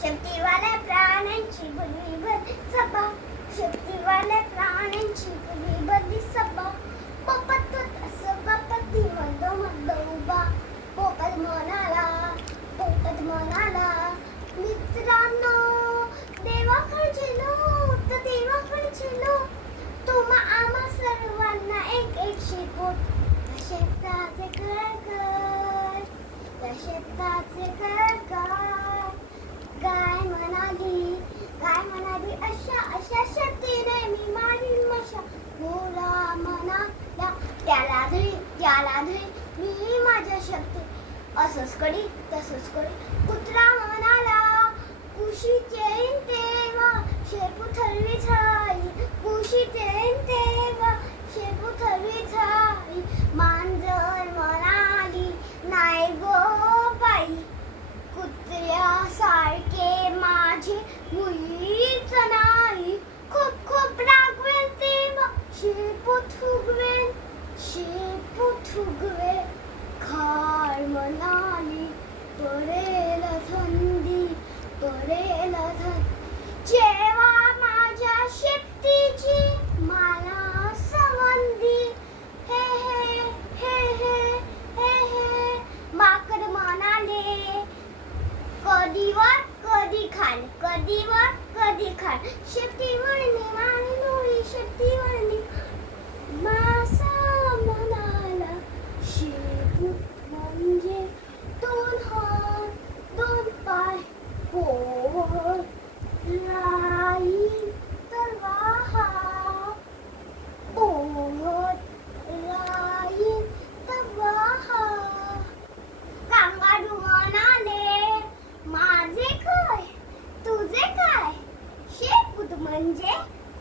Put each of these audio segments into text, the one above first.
शक्तीवाल्या प्राण्यांची भूमी भर सभा शक्तीवाल्या प्राण त्याला धरी याला धरी मी माझ्या शक्ती. असंच कडी तसंच कडी कुत्रा म्हणाला कुशीचे येईन तेव्हा शेपू थुगवेल खार म्हणाली पडेल थंडी पडेल थंडी जेव्हा माझ्या शेपटीची मला संबंधी हे हे हे हे हे हे माकड म्हणाले कधी वर कधी खाल कधी वर कधी खाल. शेपटी वळली म्हणजे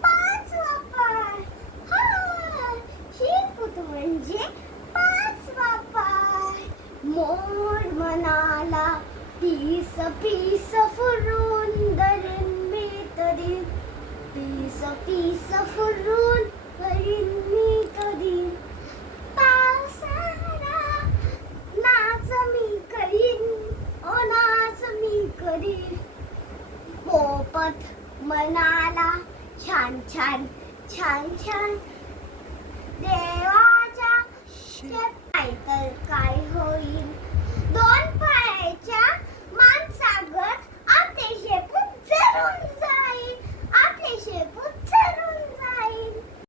पाच वापर. हा शेपूट म्हणजे पाच वापर. मोर म्हणाला पीस पीस फुरून गरीन मी तरी. पीस पीस फुरून करीन मी तरी. पावसाळा नाच मी करीन. मी करीन. मनाला छान छान छान छान. देवाच्या तर